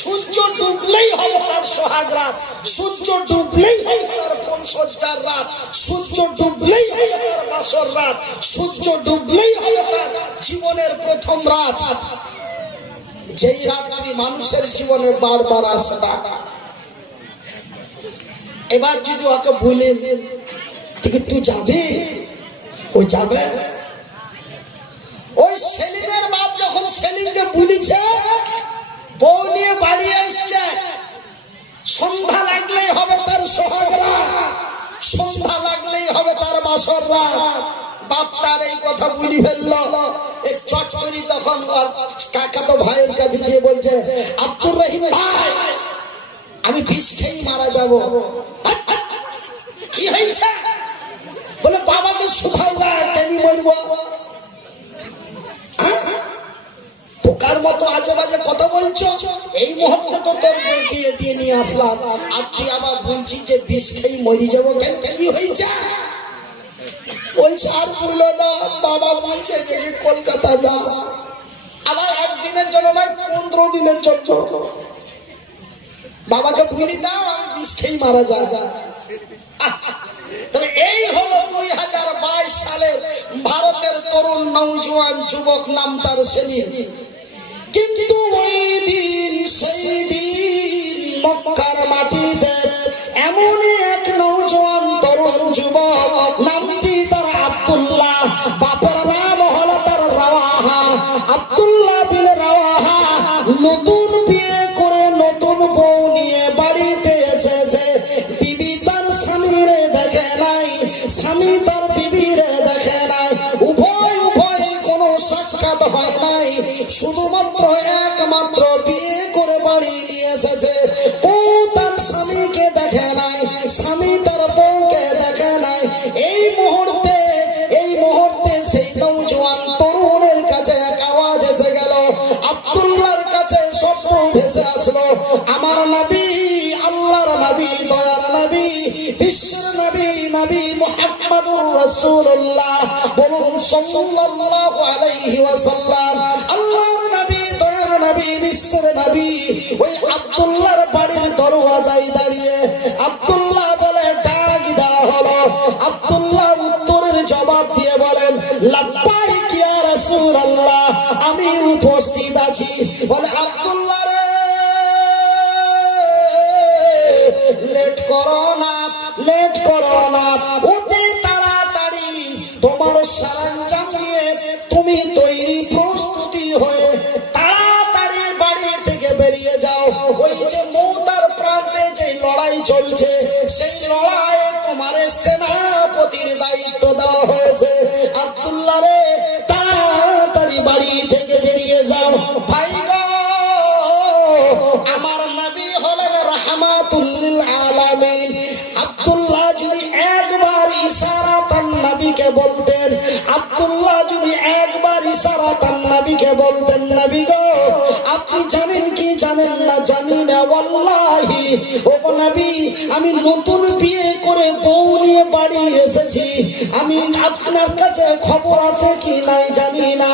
সূর্য ডুবলেই হবে তার সোহাগ রাত, সূর্য ডুবলেই হবে তার পঞ্চজ্জার রাত, সূর্য ডুবলেই হবে তার বাসর রাত, সূর্য ডুবলেই হবে তার জীবনের প্রথম রাত, যেই রাত্রি মানুষের জীবনে বারবার আসে না। এবার যদি ওকে বলেন তুই যাবি, ও যাবে। ওই সেলিমের বাপ যখন সেলিমকে বলেছে বউ নিয়ে বাড়ি আসছে, সন্ধ্যা লাগলেই হবে তার সোহাগ রাত, সন্ধ্যা লাগলেই হবে তার বাসর রাত, বাপ তার এই কথা বলি ফেললো। এই চট করি তখন কাকাতো ভাইয়ের কাছে গিয়ে বলছে, আব্দুর রহিম ভাই আমি বিষ খেয়ে মারা যাবো। কি হয়েছে? বলে বাবাকে শুধাও না, কেনি মরব। পোকার মতো আজে বাজে কথা বলছো, এই মুহূর্তে তো তোর বিয়ে দিয়ে নিয়ে আসলাম, আর তুই আবার বলছিস যে বিষ খেয়ে মরি যাবো। কেন, কি হয়েছে? বলছে আর বললো না, বাবা বলছে যে কলকাতা যা, আবার একদিনের জন্য নয় 15 দিনের জন্য। বাবাকে ভুলি দাও, আমি বিষ খেয়ে মারা যায়। তো এই হলো 2022 সালের ভারতের তরুণ নওজোয়ান যুবক, নাম তার সেলিম। কিন্তু ওই দিন সেই দিন মক্কার মাটিতে এমনই এক নওজোয়ান তরুণ যুবক, নামটি তার আব্দুল্লাহ, বাপের নাম হলো তার রাওয়াহা, আব্দুল্লাহ বিন রাওয়াহা। নতুন বিয়ে করে নতুন বউ নিয়ে বাড়িতে এসেছে। বিবি তার স্বামীরে দেখে নাই, স্বামী তার বিবিরে দেখে নাই, উভয় কোনো সাক্ষাৎ হয় নাই, শুধুমাত্র একমাত্র বিয়ে করে বাড়ি নিয়ে এসেছে। বউ তার স্বামীকে দেখে নাই, স্বামী তার বউকে দেখে নাই। এই মুহূর্তে সেই নওজোয়ান তরুণের কাছে এক আওয়াজ এসে গেল, আব্দুল্লাহর কাছে শব্দ ভেসে আসলো, আমার নবী, আল্লাহর নবী, দয়ার নবী, বিশ্বের নবী, নবী মুহাম্মদুর রাসূলুল্লাহ, বলুন সাল্লাল্লাহু আলাইহি ওয়াসাল্লাম। আল্লাহর নবী, দয়ার নবী, বিশ্বের নবী ওই আব্দুল্লাহর বাড়ির দরওয়াজায় দাঁড়িয়ে। আব্দুল্লাহ বলে ডাক দেওয়া হলো। আব্দুল্লাহ উত্তরের জবাব দিয়ে বলেন, লাব্বাইক ইয়া রাসূলুল্লাহ, আমি উপস্থিত আছি। বলে আব্দুল্লাহ রে, লেট করো না, লেট করো না, অতি তাড়াতাড়ি তোমার সরঞ্জাম নিয়ে তুমি তৈরি প্রস্তুতি হয়ে তাড়াতাড়ি বাড়ি থেকে বেরিয়ে যাও। ওই যে মৌতার প্রান্তে যে লড়াই চলছে, সেই লড়াইয়ে তোমার সেনাপতির দায়িত্ব দেওয়া হয়েছে। আব্দুল্লাহ রে, তাড়াতাড়ি বাড়ি থেকে বেরিয়ে যাও। ভাই গো, আমার নবী হলেন রাহমাতুল লিল আলামিন। আব্দুল্লাহ যদি একবার ইশারাতান নবীকে বলতেন, আব্দুল্লাহ যদি একবার ইশারাতান নবীকে বলতেন, নবী গো আপনি জানেন কি জানেন না জানি না, ওয়াল্লাহি ও নবী আমি নতুন বিয়ে করে বউ নিয়ে বাড়ি এসেছি, আমি আপনার কাছে খবর আছে কি নাই জানি না।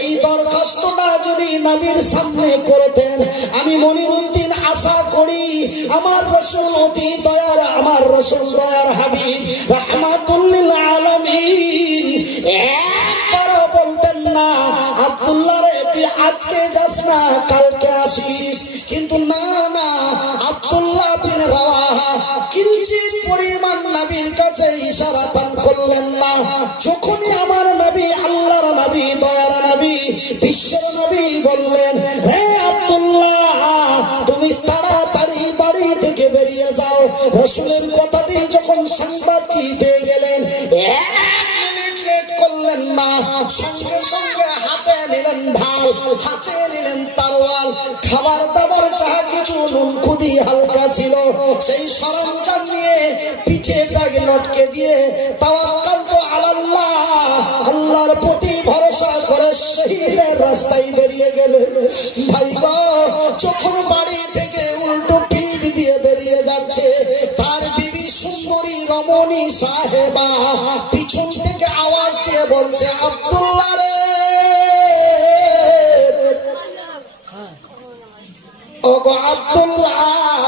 এই দরখাস্তটা যদি নবীর সামনে করতেন, আমি মনিরউদ্দিন আশা করি আমার রাসূল অতি দয়ার, আমার রাসূল দয়ার হাবিব রাহমাতুল লিল আলামিন একবারও বলতেন না, আব্দুল্লাহ রে তুই আজকে যাস না, কালকে আসিস। কিন্তু না না, আব্দুল্লাহ বিন রাওয়াহা কিঞ্চিত পরিমাণ নবীর কাছে ইশারা দান করলেন না। যখনই আমার নবী, আল্লাহর নবী, দয়ার নবী, বিশ্বের নবী বললেন, হে আব্দুল্লাহ তুমি তাড়াতাড়ি বাড়ি থেকে বেরিয়ে যাও। রাসূলের কথাটি যখন সাংবাদিক পেয়ে গেলেন, এক মিনিট লেট করলেন না, সঙ্গে সঙ্গে হাতে নিলেন ঢাল, হাতে নিলেন তরোয়াল, খাবার দাবার যাহা কিছু নুনখুদি হালকা ছিল সেই সরঞ্জাম নিয়ে পিঠে ব্যাগ লটকে দিয়ে তাওয়াক্কালতু আলাল্লাহ, আল্লাহর প্রতি ভরসা করে শহীদের রাস্তায় বেরিয়ে গেলেন। ভাই গো, যখন বাড়ি থেকে উল্টো পিঠ দিয়ে বেরিয়ে যাচ্ছে, তার বিবি সুন্দরী রমণী সাহেবা পিছন থেকে আওয়াজ দিয়ে বলছে, আব্দুল্লাহ রে, ওগো আব্দুল্লাহ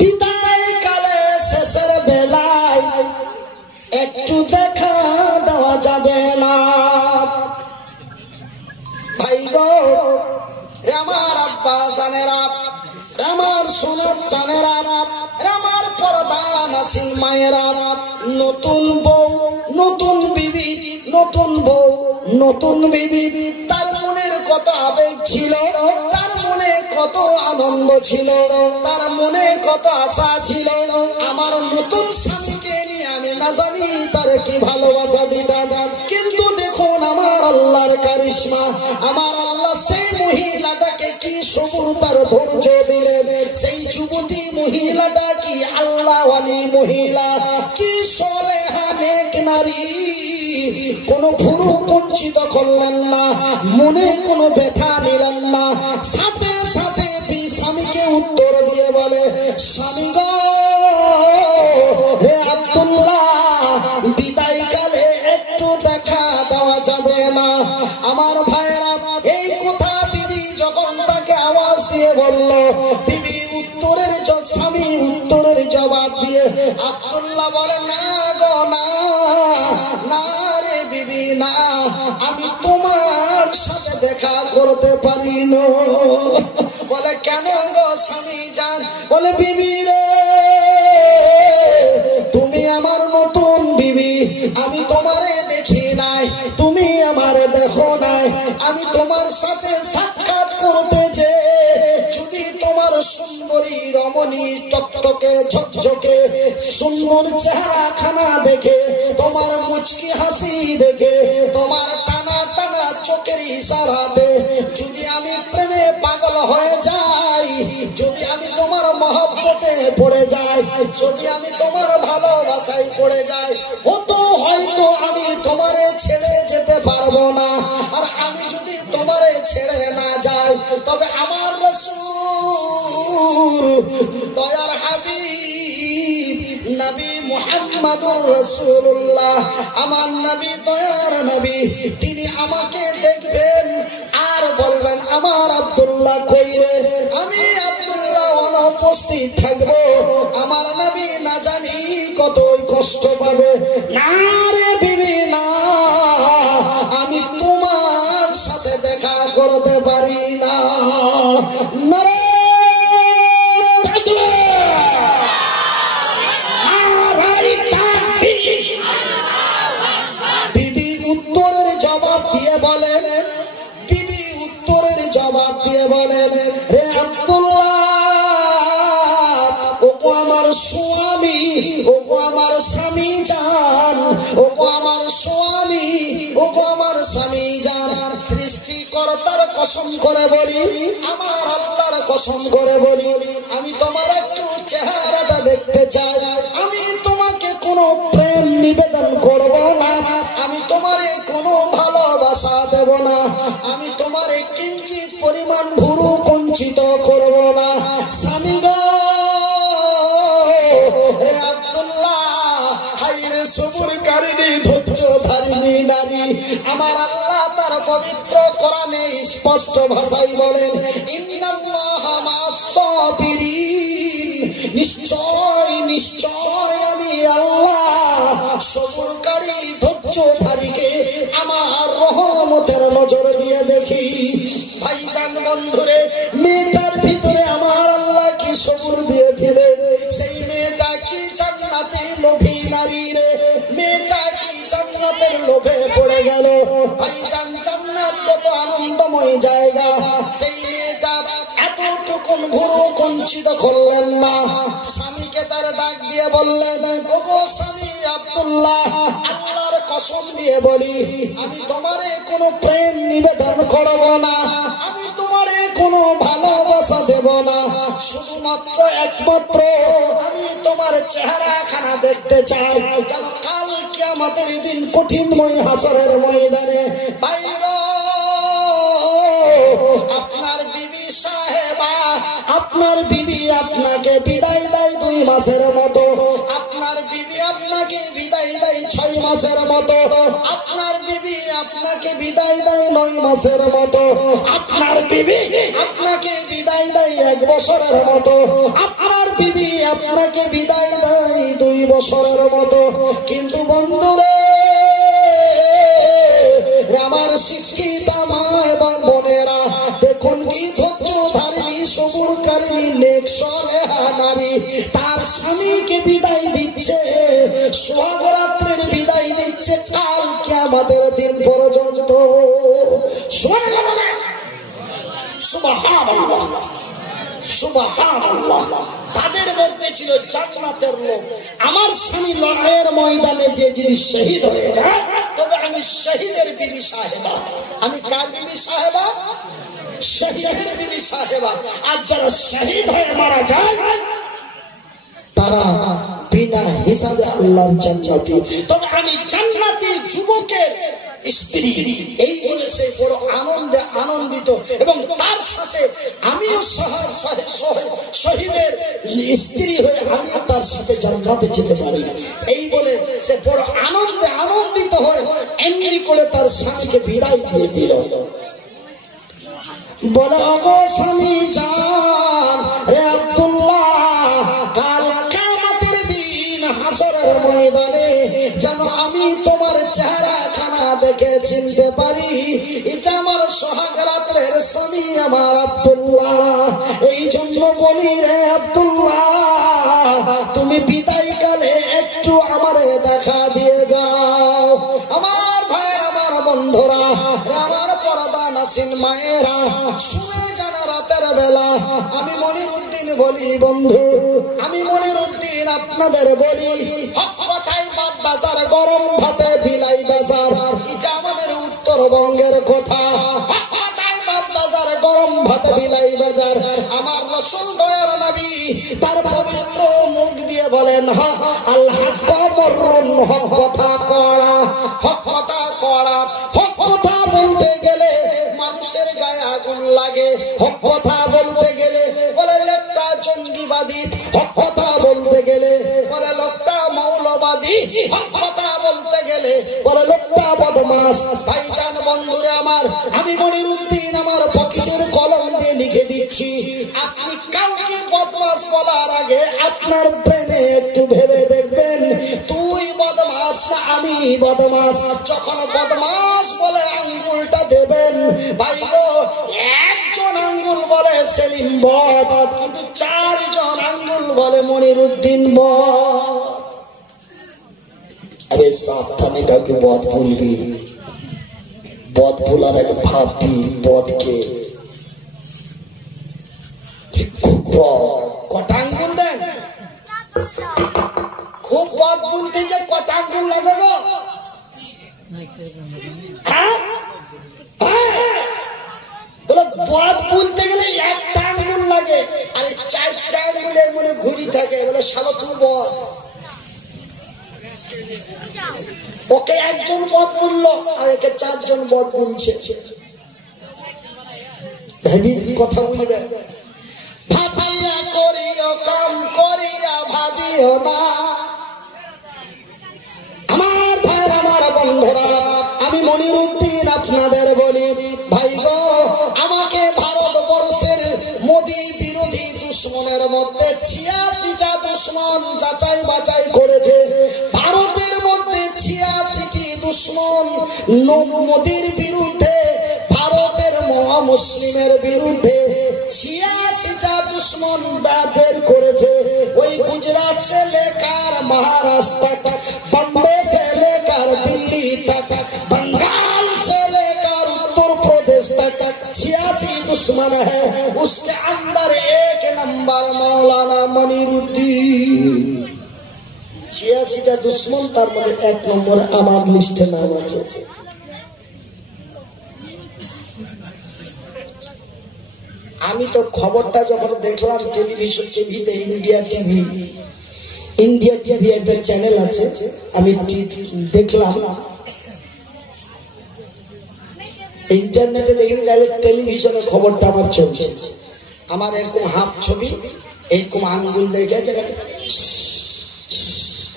বিদায় কালে শেষের বেলায় একটু দেখা দেওয়া যাবে না? ভাই গো, আমার আব্বা জানেরা, আমার সোনার জানেরা, আমার পর্দা নাসিন মায়েরা, নতুন বউ, নতুন বিবি, নতুন বউ, নতুন বিবি, তার মনের কত আবেগ ছিল, তার মনে কত আনন্দ ছিল, তার মনে কত আশা ছিল। আমার নতুন স্বামীকে নিয়ে আমি না জানি তার কি ভালোবাসা দিতাম। কিন্তু দেখুন আমার আল্লাহর কারিশমা, আমার আল্লাহ সেই মহিলাটাকে কি সবুর তার ধৈর্য দিলেন। সেই যুবতী মহিলাটা কি আল্লাহওয়ালি মহিলা, কি সলেহা নেক নারী, কোনো ভুরু কুঞ্চিত করলেন না, মনে কোনো ব্যথা নিলেন না। সাথে সাথে স্বামীকে উত্তর দিয়ে বলে, স্বামী গো, হে আব্দুল্লাহ, বিদায় কালে একটু দেখা দেওয়া যাবে না? আমার ভাইয়েরা, এই কথা বিবি যখন তাকে আওয়াজ দিয়ে বলল, বিবি উত্তরের স্বামী উত্তরের জবাব দিয়ে আব্দুল্লাহ বলে, না গো না, না রে বিবি না, আমি তোমার সাথে দেখা করতে পারি না। বলে কেন গো স্বামী জান? বলে বিবি রে, তুমি আমার নতুন বিবি, আমি তোমারে দেখি নাই, তুমি আমারে দেখো নাই, আমি তোমার সাথে সাক্ষাৎ করতে যে যদি তোমার সুন্দরী রমণী টকটকে ঝকঝকে সুন্দর চেহারা খানা দেখে, তোমার মুচকি হাসি দেখে, তোমার টানা টানা চোখের ইশারাতে যদি আমি প্রেমে পাগল হয়ে যাই, যদি আমি তোমার মহব্বতে পড়ে যাই, যদি আমি তোমার ভালোবাসায় পড়ে যাই, হতো হয়তো আমি তোমারে ছেড়ে যেতে পারবো না। আর আমি যদি তোমারে ছেড়ে না যাই, তবে আমার রাসূল দয়ার হাবিব নবী মুহাম্মদুর রাসূলুল্লাহ, আমার নবী দয়ার নবী, তিনি আমাকে দেখবেন আর বলবেন, আমার আব্দুল্লাহ কই রে? আমি আব্দুল্লাহ অনুপস্থিত থাকবো, আমার নবী না জানি কতই কষ্ট পাবে। না রে বিবি না, আমি তোমার সাথে দেখা করতে পারি না। বিবি উত্তরের জবাব দিয়ে বলেন, বিবি উত্তরের জবাব দিয়ে বলেন, রে আব্দুল্লাহ, ওগো আমার স্বামী, ওগো আমার স্বামী জান, ওগো আমার স্বামী, ওগো আমার স্বামী জান, সৃষ্টিকর্তার কসম করে বলি, আমার আল্লাহর কসম করে বলি, আমি তোমার একটু চেহারাটা দেখতে চাই। আমি তোমাকে কোনো প্রেম নিবেদন করব না, আমি তোমারে কোনো ভালোবাসা দেব না, আমি তোমারে কিঞ্চিত পরিমাণ ভুরু কঞ্চিত করব না। স্বামী গো, রে আব্দুল্লাহ, হাইরে সবুরকারিনী ধৈর্যধারিণী নারী, আমার আল্লাহ তার পবিত্র কোরআনে স্পষ্ট ভাষায় বলেন, ইন্নাল্লাহা মা'আস সাবিরিন, নিশ্চয় নিশ্চয় আমি আল্লাহ সবুরকারী ধৈর্যধারীকে আমার রহমতের নজর দিয়ে দেখি। ভাইজান বন্ধুরে, মেয়েটার ভিতরে আমার আল্লাহ কি সবুর দিয়েছিলেন? সেই মেয়েটা কি জান্নাতে লোভী নারী রে, মেয়েটা কি জান্নাতের লোভে পড়ে গেল। ভাইজান, জান্নাত কত আনন্দময় জায়গা, সেই মেয়েটা এতটুকুন ভুরু কঞ্চিত করলেন না। স্বামীকে তার ডাক দিয়ে বললেন, ওগো স্বামী আব্দুল্লাহ, আল্লাহর কসম দিয়ে বলি, আমি তোমারে কোনো প্রেম নিবেদন করব না, আমি তোমারে কোনো ভালোবাসা দেব না, শুধুমাত্র একমাত্র আমি তোমার চেহারা খানা দেখতে চাই, যেন কাল কিয়ামতের দিন কঠিনময় হাসরের ময়দানে পাইবা আপনার বিবি সাহেবা, আপনার বিবি আপনাকে বিদায় দেয় 2 মাসের মতো, আপনার বিবি আপনাকে বিদায় দেয় 6 মাসের মতো, আপনার বিবি আপনাকে বিদায় দেয় 9 মাসের মতো, আপনার বিবি আপনাকে বিদায় দেয় 1 বছরের মতো, আপনার বিবি আপনাকে বিদায় দেয় 2 বছরের মতো। কিন্তু বন্ধুরা, আমার শিক্ষিতা মা এবং বোনেরা, দেখুন কি ধৈর্যধারিণী সবুরকারিণী নেক সালেহা নারী তার স্বামীকে বিদায় দিচ্ছে, সোহাগ রাত্রির বিদায় দিচ্ছে কাল কিয়ামতের দিন পর্যন্ত। সুবহানাল্লাহ, সুবহানাল্লাহ। তাদের মধ্যে ছিল জান্নাতের লোক। আমার স্বামী লড়াইয়ের ময়দানে যে যদি শহীদ হয়ে যায়, তবে আমি শহীদের বিবি সাহেবা। আমি কার বিবি সাহেবা? শহীদের বিবি সাহেবা। আর যারা শহীদ হয়ে মারা যায় তারা বিনা হিসাবে আল্লাহর জান্নাতি। তবে আমি জান্নাতি যুবকের স্ত্রী, এই বলে সে বড় আনন্দে আনন্দিত, এবং তার সাথে আমিও শহীদের স্ত্রী হয়ে আমিও তার সাথে জান্নাতে যেতে পারি। এই বলে সে বড় আনন্দে আনন্দিত হয়ে এমনি করে তার স্বামীকে বিদায় দিয়ে দিল। বলে ওগো স্বামী জান রে আব্দুল্লাহ, কাল কিয়ামতের দিন হাসরের ময়দানে যেন আমি তোমার চেহারা খানা দেখে চিনতে পারি, এটা আমার সোহাগ রাত্রের স্বামী আমার আব্দুল্লাহ। এই জন্য বলি রে আব্দুল্লাহ, তুমি বিদায় কালে একটু আমারে দেখা দিয়ে যাও। আমার ভাই, আমার বন্ধুরা, আমার পর্দা নাসিন মায়েরা, শুনে যান রাতের বেলা আমি মনিরউদ্দিন বলি, বন্ধু আমি মনিরউদ্দিন আপনাদের বলি, হক কথাই বাপ বাজার, গরম ভাতে বিলাই বাজার, এটা আমাদের উত্তরবঙ্গের কথা। হক কথাই বাপ বাজার, গরম ভাতে বিলাই বাজার। আমার রাসূল দয়ার নবী তার পবিত্র মুখ দিয়ে বলেন, হক আল্লাহ কবরুন, হক কথা কড়া, হক কথা কড়া। হক কথা বলতে গেলে মানুষের গায়ে আগুন লাগে, হক কথা বলতে গেলে বলে লোকটা জঙ্গিবাদী, হক কথা বলতে গেলে বলে লোকটা মৌলবাদী, হক কথা বলতে গেলে বলে লোকটা বদমাস। ভাইজান, বন্ধুরে আমার, আমি মনিরউদ্দিন আমার পকেটের কলম দিয়ে লিখে দিচ্ছি, আপনি কাউকে বদমাস বলার আগে আপনার ব্রেনে একটু ভেবে দেখবেন, তুই বদমাস না আমি বদমাস। যখন বদমাস বলে আঙ্গুলটা দেবেন, ভাই গো, একজন আঙ্গুল বলে সেলিম বদ, কিন্তু 4 জন আঙ্গুল বলে মনিরউদ্দিন বদ। আরে সাবধানে কাউকে বদ বলবি, বদ বলার আগে ভাববি বদকে। কটা আঙ্গুল দেন? খুব বদ বলতে যে কটা আঙ্গুল লাগে গো? বদ বলতে গেলে একটা আঙ্গুল লাগে, আর 4টা আঙ্গুলের মনে ঘুরি থাকে, বলে শালা তুই বদ। ওকে একজন বদ বললো, আর একে 4 জন বদ বলছে। কথা বলবে, ভাবিয়া করিও কাম করিয়া ভাবিও না। আমার ভাই, আমার বন্ধুরা, আমি মনিরউদ্দিন আপনাদের বলি, ভাই গো, আমাকে ভারতবর্ষের মোদি বিরোধী দুশ্মনের মধ্যে 86টা দুশ্মন যাচাই বাছাই করেছে। ভারতের মধ্যে 86টি দুশ্মন মোদির বিরুদ্ধে, ভারতের মুসলিমের বিরুদ্ধে 86টা দুশ্মন বের করেছে। ওই গুজরাট से लेकर महाराष्ट्र तक, बम्बे से लेकर दिल्ली तक, बंगाल से लेकर उत्तर प्रदेश तक 86 दुश्मन है। उसके अंदर 1 नंबर मौलाना मनिरुद्दीन। 86টা दुश्मन, তার মধ্যে 1 নম্বরে আমার লিস্টে নাম আছে। আমি তো খবরটা যখন দেখলাম টেলিভিশন, টিভিতে, ইন্ডিয়া টিভি একটা চ্যানেল আছে, আমি দেখলাম, ইন্টারনেটে দেখি টেলিভিশনে খবরটা আমার চলছে। আমার এরকম হাত ছবি, এইরকম আঙ্গুল দেখে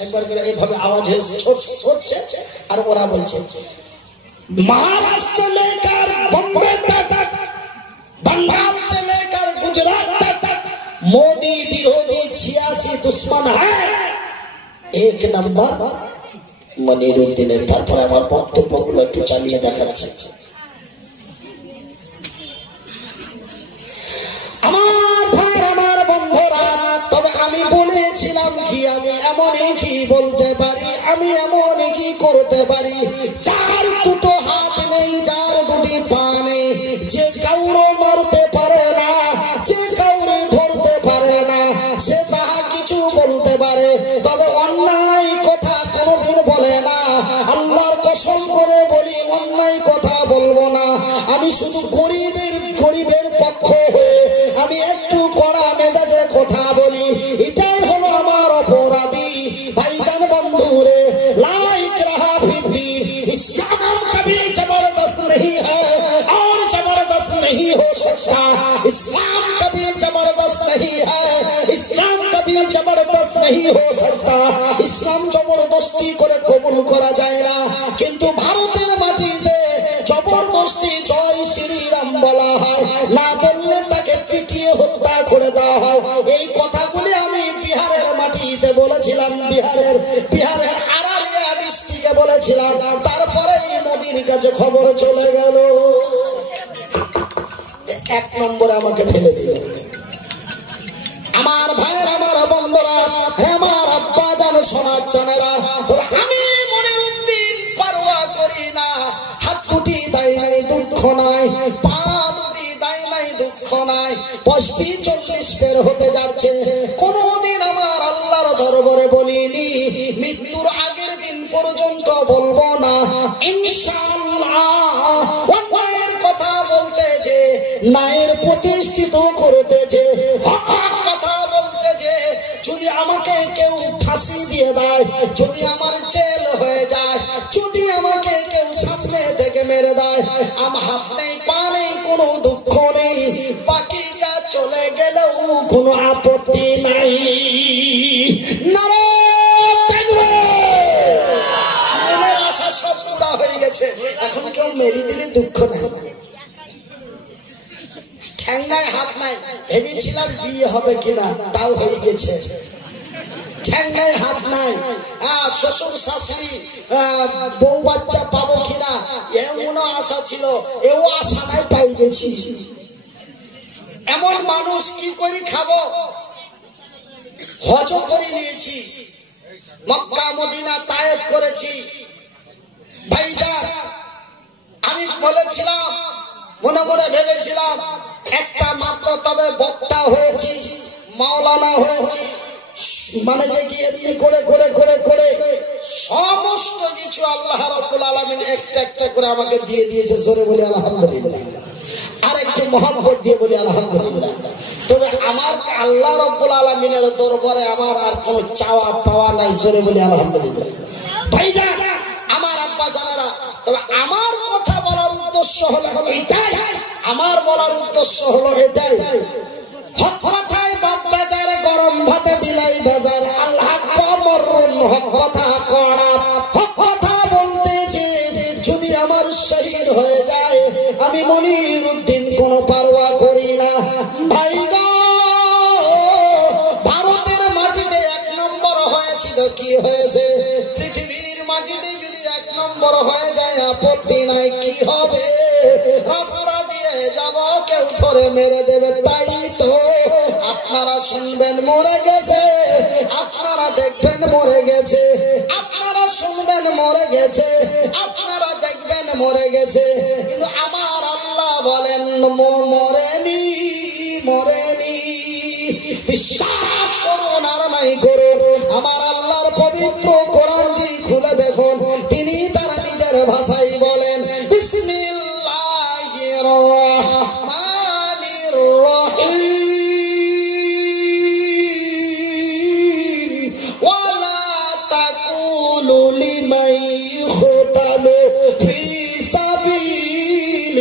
একবার করে এইভাবে আওয়াজ হচ্ছে, আর ওরা বলছে महाराष्ट्र से लेकर बम्बई तक, बंगाल से लेकर गुजरात तक मोदी विरोधी 86 दुश्मन है। एक नंबर মনিরউদ্দিনের। তারপরে আমার বক্তব্যগুলো একটু চালিয়ে দেখাচ্ছি। আমার ভাই আমার বন্ধুরা, তবে আমি বলেছিলাম কি আমি এমনই কি বলতে পারি, আমি এমনই কি করতে পারি, যার দুটো হাত নেই, যার দুটি পা নেই, যে কাউরে মারতে পারে না, যে কাউরে ধরতে পারে না, সে তাহা কিছু বলতে পারে, তবে অন্যায় কথা কোনোদিন বলে না। আল্লাহর কসম করে বলি অন্যায় কথা বলবো না। আমি শুধু গরিবের পক্ষ হয়ে আমি একটু কড়া মেজাজে কথা বলি, এটাই হলো আমার অপরাধী। ভাইজান বন্ধুরে, লাইক রাহা ফিদ্দিন, ইসলাম কবি জবরদস্ত नहीं है और जबरदस्त नहीं हो सकता। इस्लाम कभी जबरदस्त नहीं है, इस्लाम कभी जबरदस्त नहीं हो सकता। इस्लाम जबरदस्ती করে কবুল করা যায় না, কিন্তু ভারতের মাটিতে জবরদস্তি জয় শ্রীরাম বলা হয়, না বললে তাকে পিটিয়ে হত্যা করে দেওয়া হয়। এই কথাগুলি আমি বিহারের মাটিতে বলেছিলাম, বিহারের আরারিয়া ডিস্ট্রিক্টে বলেছিলাম। তারপরে মোদির কাছে খবর চলে গেল, এক নম্বরে আমাকে ফেলে দিল। আমার ভাইয়ের, আমার বন্ধুরা, আমার আব্বা জান সোনার জনেরা, আমি মনিরউদ্দিন পারোয়া করি না। হাত দুটি দায় নাই দুঃখ নাই, পা দুটি দায় নাই দুঃখ নাই, 35-40 পের হতে যাচ্ছে। কোনদিন আমার আল্লাহর দরবারে বলিনি, মৃত্যুর আগের দিন পর্যন্ত বলবো না ইনশাআল্লাহ। অন্যায়ের কথা বলতেছে, ন্যায়ের প্রতিষ্ঠিত করতেছে, হক কথা বলতেছে। যদি আমাকে কেউ ফাঁসি দিয়ে দেয়, যদি আমার জেল হয়ে যায়, যদি আমাকে কেউ সামনে থেকে মেরে দেয়, আমার হাত নেই পা নেই, কোনো দুঃখ নেই, বাকিটা চলে গেলেও কোনো আপত্তি নাই। মনের আশা সব পুরা হয়ে গেছে, এখন কেউ মেরে দিলে দুঃখ নেই। ঠ্যাং নাই হাত নাই, ভেবেছিলাম বিয়ে হবে কিনা, তাও হয়ে গেছে। ঠ্যাং নাই হাত নাই, শ্বশুর শাশুড়ি বউ বাচ্চা পাবো কিনা এমন আশা ছিল, এও আশা নাই, পাই গেছি। এমন মানুষ কি করে খাবো, হজ করে নিয়েছি, মক্কা মদিনা তায়েফ করেছি। ভাইজান, আমি বলেছিলাম, মনে মনে ভেবেছিলাম একটা মাত্র তবে বক্তা হয়েছি, মাওলানা হয়েছি, মানে যে কি এমনি করে করে করে করে সমস্ত কিছু আল্লাহ রাব্বুল আলামিন একটা একটা করে আমাকে দিয়ে দিয়েছে। জোরে বলি আলহামদুলিল্লাহ, আর একটু মহব্বত দিয়ে বলি আলহামদুলিল্লাহ। তবে আমার আল্লাহ রাব্বুল আলামিনের দরবারে আমার আর কোনো চাওয়া পাওয়া নাই। জোরে বলি আলহামদুলিল্লাহ। ভাইজান, আমার আব্বা জানেরা, তবে আমার কথা বলার উদ্দেশ্য হলো এটাই, আমার বলার উদ্দেশ্য হলো এটাই, হক কথায় বাপ বাজার, গরম ভাতে বিলাই বাজার, আল্লাহ কমরুন, হক কথা কড়া, হক কথা বলতেছে। যদি আমার শহীদ হয়ে যায়, আমি মনিরউদ্দিন কোনো পারোয়া করি না। ভাই গো, ভারতের মাটিতে 1 নম্বর হয়েছিল, কি হয়েছে? পৃথিবীর মাটিতে যদি 1 নম্বর হয়ে যায়, আপত্তি নাই, কি হবে? রাস্তা দিয়ে যাব, কেউ ধরে মেরে দেবে। তাই তো আপনারা শুনবেন মরে গেছে, আপনারা দেখবেন মরে গেছে, আপনারা শুনবেন মরে গেছে, আপনারা দেখবেন মরে গেছে, কিন্তু আমার আল্লাহ বলেন মরেনি, মরেনি। বিশ্বাস করুন আর নাই করুন, আমার আল্লাহর পবিত্র কোরআনটি খুলে দেখুন, তিনি তার নিজের ভাষায় বলেন, বিসমিল্লাহির রহমানির রহিম, ওয়ালা তাকুলু লিমান ইখতালু ফি সাবিলিল্লাহ,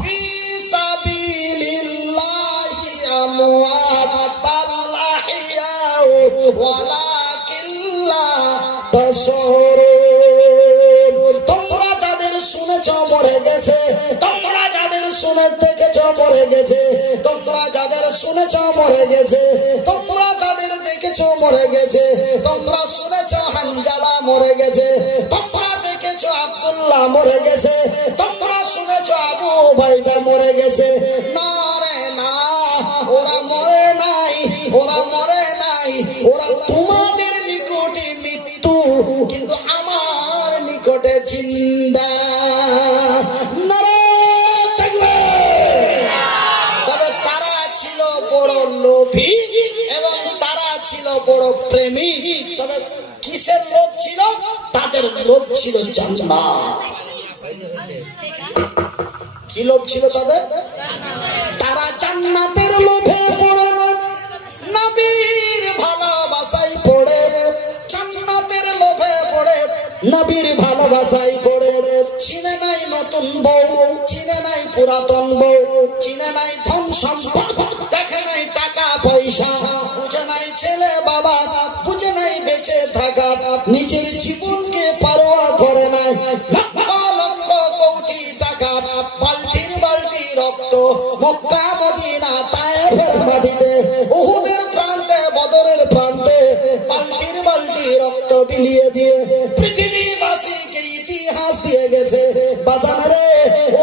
ফি সাবিলিল্লাহি আমওয়াত বাল আহইয়াউ ওয়ালাকিন লা তাশউরুন। তোমরা যাদের শুনেছ মরে গেছে, তোমরা যাদের দেখেছ মরে গেছে, তোমরা শুনেছ হানজালা মরে গেছে, তোমরা দেখেছ আব্দুল্লাহ মরে গেছে, তোমরা শুনেছ আবু উবাইদা মরে গেছে। না রে না, ওরা মরে নাই, ওরা মরে নাই, ওরা তোমাদের নিকটে মৃত্যু, কিন্তু আমার নিকটে জিন্দা। তবে তারা ছিল বড় লোভী এবং তারা ছিল বড় প্রেমী। তবে কিসের লোভ ছিল? তাদের লোভ ছিল জান্নাত। কি লোভ ছিল তাদের? তারা জান্নাতের লোভে পড়ে, নবীর ভালোবাসায় পড়ে, জান্নাতের লোভে পড়ে, নবীর ভালোবাসায় পড়ে। চিনে নাই নতুন বউ, চিনে নাই পুরাতন বউ, চিনে নাই ধন সম্পদ, দেখে নাই টাকা পয়সা, বুঝে নাই ছেলে বাবা, বুঝে নাই বেঁচে থাকা, নিজের জীবনকে পারোয়া করে নাই। লক্ষ লক্ষ কোটি টাকা, বালতির বালতি রক্ত, মক্কা মদিনা তায়েফের মাটিতে, উহুদের প্রান্তে, বদরের প্রান্তে বালতির বালতি রক্ত বিলিয়ে দিয়ে পৃথিবীবাসীকে ইতিহাস দিয়ে গেছে। বাজান রে,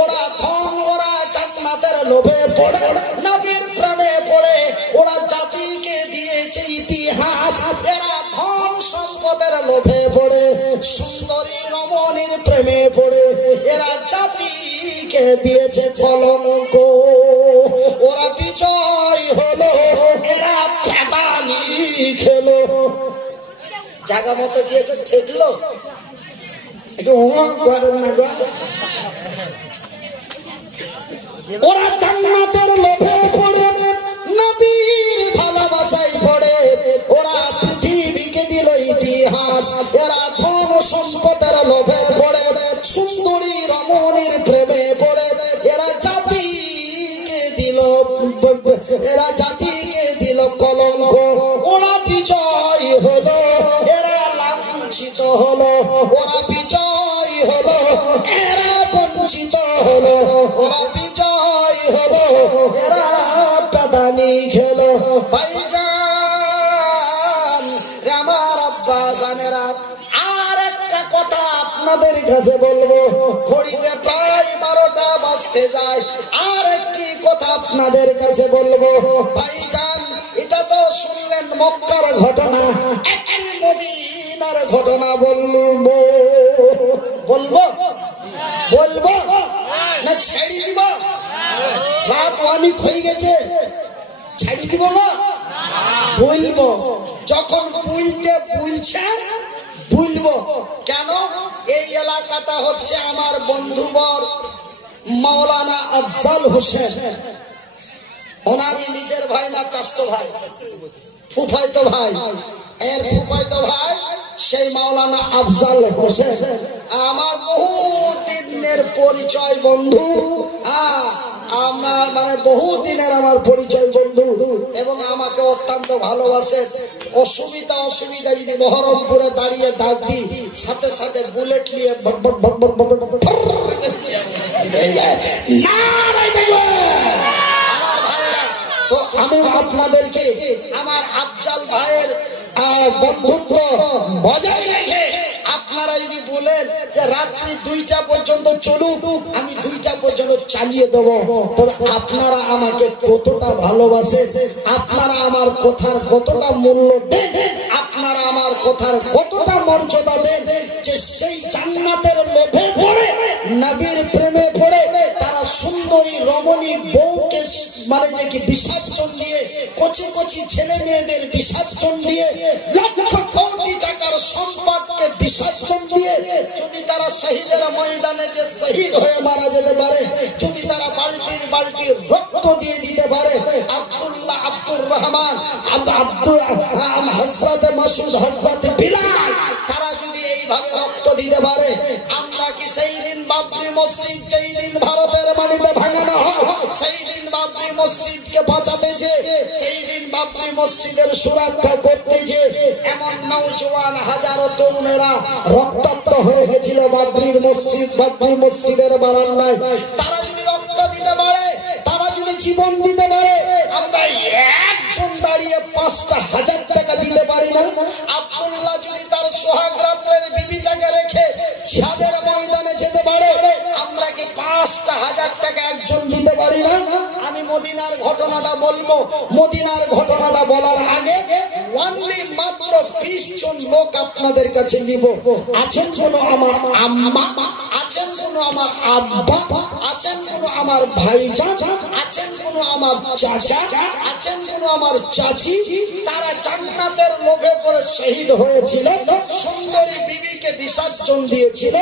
ওরা ধন, ওরা জান্নাতের লোভে পড়ে, নবীর প্রেমে পড়ে, ওরা জাতিকে দিয়েছে ইতিহাস। এরা ধন সম্পদের লোভে পড়ে, সুন্দরী রমণীর প্রেমে পড়ে, এরা জাতিকে দিয়েছে কলঙ্ক। ওরা বিজয় হলো, এরা পেটানি খেলো। জায়গা মতো গিয়েছে, ঠেকলো একটু করেন না গো। ওরা জান্নাতের লোভে পড়ে, নবীর ভালোবাসায় পড়ে, ওরা পৃথিবীকে দিল ইতিহাস। এরা ধন সম্পদের লোভে পড়ে, সুন্দরী রমণীর প্রেমে পড়ে, এরা জাতিকে দিল, এরা জাতিকে দিল কলঙ্ক। ওরা বিজয় হলো, এরা লাঞ্ছিত হলো, ওরা বিজয় হলো, এরা বঞ্চিত হলো, ওরা বিজয় হলো, এরা পেদানি খেলো। ভাইজান, আমার আব্বা জানেরা, আর একটা কথা আপনাদের কাছে বলবো, ঘড়িতে প্রায় 12টা বাজতে যায়। আর একটি কথা আপনাদের কাছে বলবো ভাইজান, এটা তো শুনলেন মক্কার ঘটনা, একটি মদিনার ঘটনা বলবো। বলবো বলবো না ছেড়ে দিব? রাত অনেক হয়ে গেছে, ছেড়ে দিব না? বলবো। যখন বুঝছেন বলবো। কেন? এই এলাকাটা হচ্ছে আমার বন্ধুবর মাওলানা আফজাল হোসেন, ওনারই নিজের ভাই না চাচতো ভাই, ফুফাইতো ভাই, এর ফুফাইতো ভাই সেই মাওলানা আফজাল হোসেন আমার বহু দিনের পরিচয় বন্ধু। আমার মানে বহু দিনের আমার পরিচয় বন্ধু এবং আমাকে অত্যন্ত ভালোবাসে। অসুবিধা যদি বহরমপুরে দাঁড়িয়ে ডাক দিই, সাথে সাথে বুলেট নিয়ে তো আমি আপনাদেরকে আমার আফজাল ভাইয়ের বন্ধুত্ব বজায় রেখে আপনারা যদি বলেন যে রাত্রি 2টা পর্যন্ত চলুক, আমি 2টা পর্যন্ত চালিয়ে দেবো, তবে আপনারা আমাকে কতটা ভালোবাসে, আপনারা আমার কথার কতটা মূল্য দেন, আপনারা আমার কথার কতটা মর্যাদা দেন, যে সেই জান্নাতের লোভে পড়ে, নবীর প্রেমে পড়ে, তারা সুন্দরী রমণী বউকে মানে যে কি বিসর্জন দিয়ে, কচি কচি ছেলে মেয়েদের বিসর্জন দিয়ে, লক্ষ কোটি টাকার সম্পদকে বিসর্জন দিয়ে, যদি তারা শহীদের ময়দানে যে শহীদ হয়ে মারা যেতে পারে, যদি তারা বালতির বালতি রক্ত দিয়ে দিতে পারে, আব্দুল্লাহ, আব্দুর রহমান, হযরত মাসুদ, হযরত বিলাল, তারা যদি এইভাবে রক্ত দিতে পারে, আমরা কি সেই দিন বাবরি মসজিদ যেই দিন ভারতের মাটিতে ভাঙানো হয়, সেই দিন বাবরি মসজিদকে বাঁচাতে যে, সেই দিন বাবরি মসজিদের সুরক্ষা করতে যে এমন নওজওয়ান হাজারো তরুণেরা রক্তাক্ত হয়ে গেছিল বাবরি মসজিদের বারান্দায়, তারা যদি রক্ত দিতে পারে, তারা যদি জীবন দিতে পারে, 1000 টাকা দিতে পারি না? আব্দুল্লাহ যদি তার সোহাগ রাত্রের বিবিটাকে রেখে জিহাদের ময়দানে যেতে পারে, আমরা কি 5,000 টাকা একজন দিতে পারি না? আমি মদিনার ঘটনাটা বলবো। মদিনার ঘটনাটা বলার আগে অনলি মাত্র 20 জন লোক আপনাদের কাছে নিব। আছেন কোন আমার আম্মা, আছেন কোন আমার আব্বা, আছেন কোন আমার ভাইজান, আছেন কোন আমার চাচা, আছেন কোন আমার চাচি, তারা জান্নাতের লোভে পড়ে শহীদ হয়েছিল, সুন্দরী বিবিকে বিসর্জন দিয়েছিল।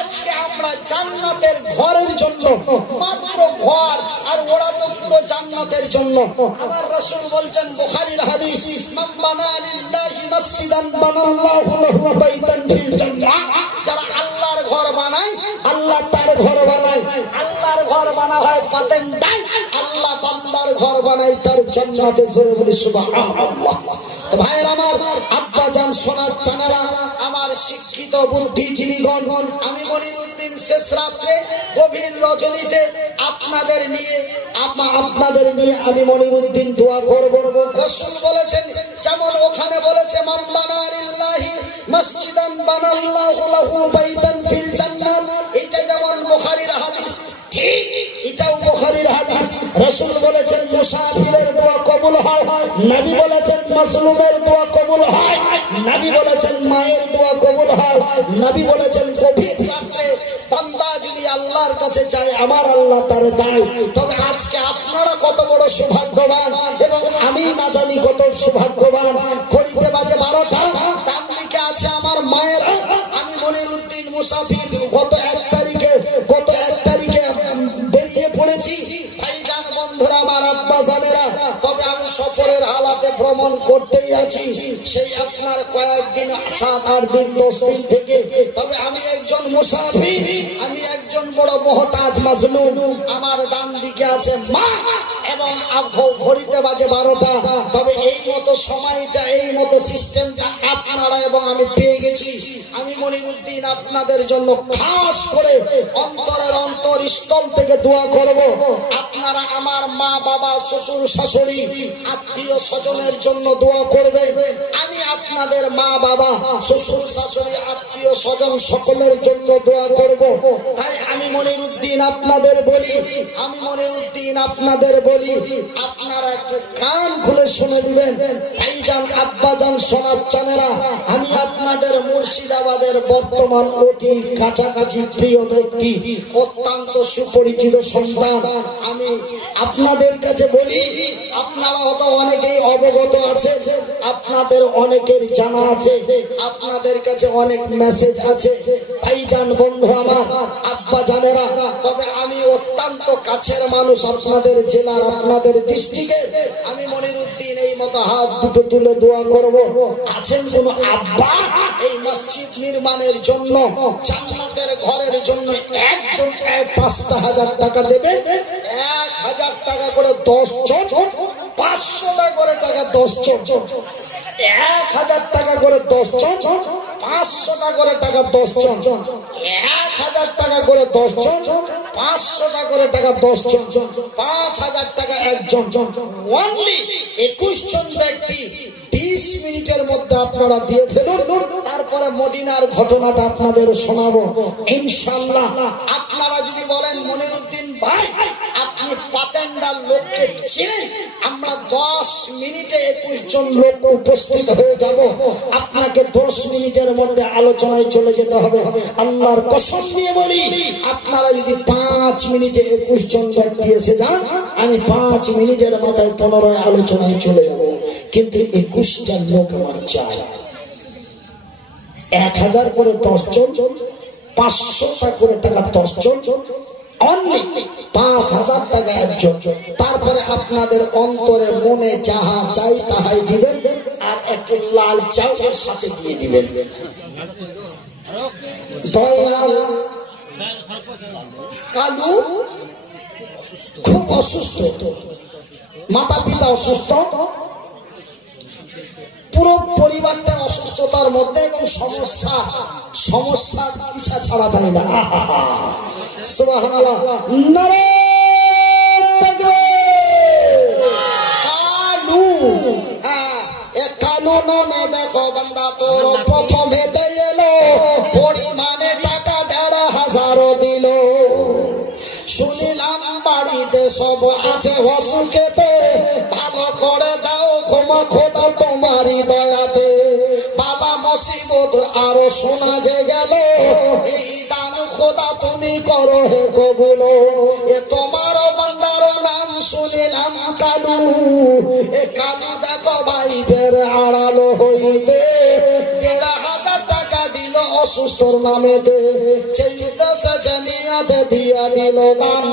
আজকে আমরা জান্নাতের ঘরের জন্য, মাত্র ঘর, আর ওরা তো পুরো জান্নাতের জন্য। আমার রাসূল বলছেন, বুখারীর হাদিস, মান বানা লিল্লাহি মাসজিদান বানাল্লাহু লাহু বাইতান ফিল জান্নাহ। যারা আল্লাহর ঘর বানায়, আল্লাহ তার ঘর বানায়। আল্লাহর ঘর বানা হয় পাতেন্ডাই, আল্লাহ বান্দার ঘর বানায় তার জান্নাতে। জোরে বলি সুবহানাল্লাহ। তো ভাইরা আমার, আব্বা জান, সোনার চানেরা, আমার শিক্ষিত বুদ্ধিজীবীগণ, আমি মনিরউদ্দিন শেষ রাতে গভীর রজনীতে আপনাদের নিয়ে আমি মনিরউদ্দিন দোয়া করব। রাসূল বলেছেন, যেমন ওখানে বলেছে, মান বানা লিল্লাহি মাসজিদান বানাল্লাহু লাহু বাইতান ফিল জান্নাহ, এটা যেমন বুখারীর হাদিস, ঠিক এটাও বুখারীর হাদিস। রাসূল বলেছেন, মুসাফিরের দোয়া কবুল হয়। নবী বলেছেন, মাসলুমের দোয়া কবুল হয়। নবী বলেছেন, মায়ের দোয়া কবুল হয়। নবী বলেছেন, গভীর রাতে বান্দা যদি আল্লাহর কাছে যায়, আমার আল্লাহ তার দেয়। তবে আজকে আপনারা কত বড় সৌভাগ্যবান, এবং আমি না জানি কত সৌভাগ্যবান। ঘড়িতে বাজে 12টা, ডান দিকে আছে আমার মায়েরা। আমি মনিরউদ্দিন মুসাফির গত 1 তারিখে বেরিয়ে পড়েছি। ভাইজান, বন্ধুরা আমার, আব্বা জানেরা, তবে আমি সফরের হালাতে ভ্রমণ করতেই আছি। সেই আপনার কয়েকদিন, 7-8 দিন, 10 দিন থেকে। তবে আমি একজন মুসাফির, আমি একজন বড় মুহতাজ মাজলুম। আমার ডান দিকে আছে মা, এবং ঘড়িতে বাজে 12টা। তবে এই মতো সময়টা, এই মতো সিস্টেমটা আপনারা এবং আমি পেয়ে গেছি। আমি মনিরউদ্দিন আপনাদের জন্য খাস করে অন্তরের অন্তরস্থল থেকে দোয়া করব। আপনারা আমার মা, বাবা, শ্বশুর, শাশুড়ি, আত্মীয় স্বজনের জন্য দোয়া করবেন। আমি আপনাদের মা, বাবা, শ্বশুর, শাশুড়ি, আত্মীয় স্বজন সকলের জন্য দোয়া করব। তাই আমি মনিরউদ্দিন আপনাদের বলি, আপনারা একটু কান খুলে শুনে দিবেন। ভাইজান, আব্বাজান, সোনার চানেরা, আমি আপনাদের মুর্শিদাবাদের বর্তমান অতি কাছাকাছি প্রিয় ব্যক্তি, অত্যন্ত সুপরিচিত সন্তান। আমি আপনাদের কাছে বলি, আপনারা হয়তো অনেকেই অবগত আছে, আপনাদের অনেকের জানা আছে, আপনাদের কাছে অনেক মেসেজ আছে। ভাইজান, বন্ধু আমার, আব্বা জানেরা, তবে আমি অত্যন্ত কাছের মানুষ আপনাদের জেলার, আপনাদের ডিস্ট্রিক্টের। আমি মনিরউদ্দিন এই মতো হাত দুটো তুলে দোয়া করব। আছেন কোন আব্বা এই মসজিদ নির্মাণের জন্য, জান্নাতের ঘরের জন্য একজন 5,000 টাকা দেবে? 1,000 টাকা করে 10 জন, 500 টাকা করে 10 জন, 1,000 টাকা করে 10 জন, 500 টাকা করে 10 জন, 1,000 টাকা করে 10 জন, 500 টাকা করে 10 জন, 5,000 টাকা একজন। অনলি 21 জন ব্যক্তি 20 মিনিটের মধ্যে আপনারা দিয়ে ফেলুন। তারপরে মদিনার ঘটনাটা আপনাদের শোনাবো ইনশাআল্লাহ। আপনারা যদি বলেন, মনিরউদ্দিন ভাই, আপনি পাতেন্ডার লোককে চিনেন, আমরা 10 মিনিটে 21 জন লোক উপস্থিত হয়ে যাব। আপনাকে 10 মিনিটের মধ্যে আলোচনায় চলে যেতে হবে। আল্লাহর কসম দিয়ে বলি, আপনারা যদি 5 মিনিটে 21 জন ব্যক্তি এসে যান, আমি 5 মিনিটের মাথায় পুনরায় আলোচনায় চলে যাব। কিন্তু 21টা লোক আমার চাই। 1,000 করে 10 জন, 500 টাকা করে 10 জন, অনলি 5,000 টাকা একজন। তারপরে আপনাদের অন্তরে মনে যাহা চাই তাহাই দিবেন, আর একটু লাল চাউলের সাথে দিয়ে দিবেন। দয়াল কালু খুব অসুস্থ, মাতা পিতা অসুস্থ, পুরো পরিবারটা অসুস্থতার মধ্যে, এবং সমস্যা পিছা ছাড়া দেয় না। সুবহানাল্লাহ, নারে তাকবীর। কালু, সব আছে অসুখেতে, ভালো করে দাও ক্ষমা খোদা তোমারই দয়াতে। বাবা মুসিবত আরো শোনা যে গেল, এই দান খোদা তুমি করো হে কবুল। এ তোমার বান্দার নাম শুনিলাম কালু, এ কালু দেখো ভাই ফের আড়ালো হইতে 1,500 টাকা দিল অসুস্থর নামেতে, সেই উদ্দেশ্যে জানিয়াতে দিয়া দিল দান।